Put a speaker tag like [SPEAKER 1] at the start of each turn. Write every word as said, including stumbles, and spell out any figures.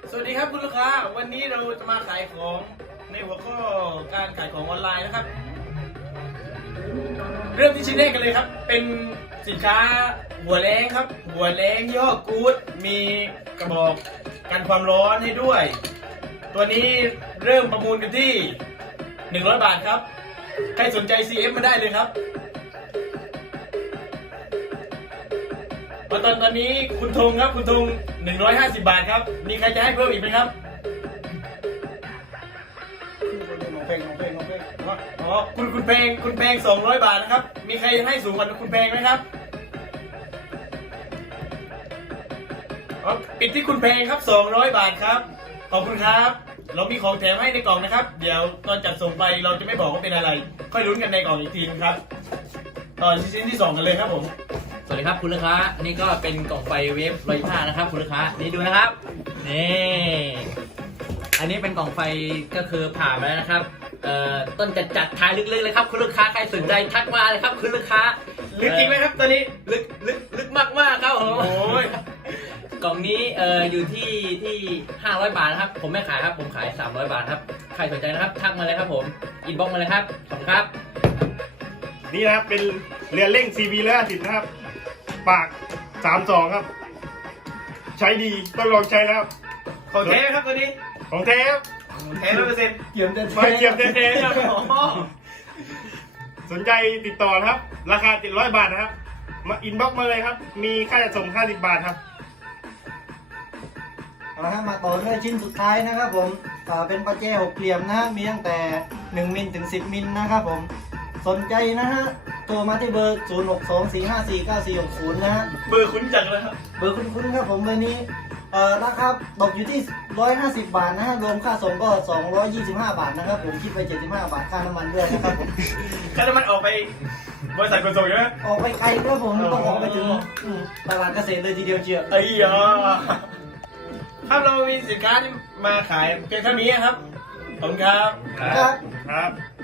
[SPEAKER 1] สวัสดีครับคุณลูกค้าวันนี้เราจะมาขายของในหัวข้อการขายของออนไลน์นะครับเริ่มที่ชิ้นแรกกันเลยครับเป็นสินค้าหัวแรงครับหัวแรงยี่ห้อกู๊ดมีกระบอกกันความร้อนให้ด้วยตัวนี้เริ่มประมูลกันที่หนึ่งร้อยบาทครับใครสนใจ ซี เอฟ มาได้เลยครับตอนตอนนี้คุณธงครับคุณธงหนึ่งร้อยห้าสิบบาทครับมีใครจะให้เพิ่มอีกไหมครับน้องเพลงน้องเพลงน้องเพลงอ๋อคุณคุณเพลงคุณเพลงสองร้อยบาทนะครับมีใครให้สูงกว่าคุณเพลงไหมครับอ๋อปิดที่คุณเพลงครับสองร้อยบาทครับขอบคุณครับเรามีของแถมให้ในกล่องนะครับเดี๋ยวตอนจัดส่งไปเราจะไม่บอกว่าเป็นอะไรค่อยลุ้นกันในกล่องอีกทีครับตอนชิ้นที่สองกันเลยครับผม
[SPEAKER 2] สวัสดีครับคุณลูกค้านี่ก็เป็นกล่องไฟเวฟร้อยผ้านะครับคุณลูกค้านี่ดูนะครับนี่อันนี้เป็นกล่องไฟก็คือผ่ามาแล้วนะครับเอ่อต้นจัดจัดท้ายลึกๆเลยครับคุณลูกค้าใครสนใจทักมาเลยครับคุณลูกค้า
[SPEAKER 1] ลึกจริงไหมครับตอนนี้
[SPEAKER 2] ลึกลึกลึกมากมากครับผมโอ้ยกล่องนี้เอ่ออยู่ที่ที่ห้าร้อยบาทนะครับผมไม่ขายครับผมขายสามร้อยบาทครับใครสนใจนะครับทักมาเลยครับผมอินบ็อกซ์มาเลยครับขอบคุณครับ
[SPEAKER 3] นี่นะครับเป็นเรือเร่ง ซี บี ร้อยห้าสิบนะครับปากสามสองครับใช้ดีต้องลองใช้แล้ว
[SPEAKER 1] ของแท้ครับตัวนี้
[SPEAKER 3] ของแท้
[SPEAKER 1] ของแท้ร้อยเปอร์เซ็นต์
[SPEAKER 3] เกี่ยมเต็มไม่เกี่ยมเต็มครับสนใจติดต่อนะครับราคาเจ็ดร้อยบาทนะครับมาอินบ็อกซ์มาเลยครับมีค่าจัดส่งห้าสิบบาทครับ
[SPEAKER 4] เอาละมาต่อด้วยชิ้นสุดท้ายนะครับผมเป็นประแจหกเหลี่ยมนะฮะมีตั้งแต่หนึ่งมิลถึงสิบมิลนะครับผมสนใจนะฮะโทรมาที่เบอร์ศูนย์ หก สอง สี่ ห้า สี่ เก้า สี่ หก ศูนย์นะฮะ
[SPEAKER 1] เบอร์คุ้นจังเลยครับ
[SPEAKER 4] เบอร์คุ้นๆครับผมเบอร์นี้เอ่อราคาตกอยู่ที่หนึ่งร้อยห้าสิบบาทนะฮะรวมค่าส่งก็สองร้อยยี่สิบห้าบาทนะครับผมคิดไปเจ็ดสิบห้าบาทค่าน้ำมันด้วยนะครับผม
[SPEAKER 1] ค่าน้ำมันออกไปบริษัทขนส่งใช่ไหม
[SPEAKER 4] ออกไปไกลครับผมต้องออกไปถึงตลาดเกษตรเลยทีเดียวเชียว
[SPEAKER 1] เอ้ยอ๋อครับเรามีสินค้าที่มาขายเพียงเท่านี้ครับขอบคุณครับ
[SPEAKER 4] ครับ
[SPEAKER 3] ครับ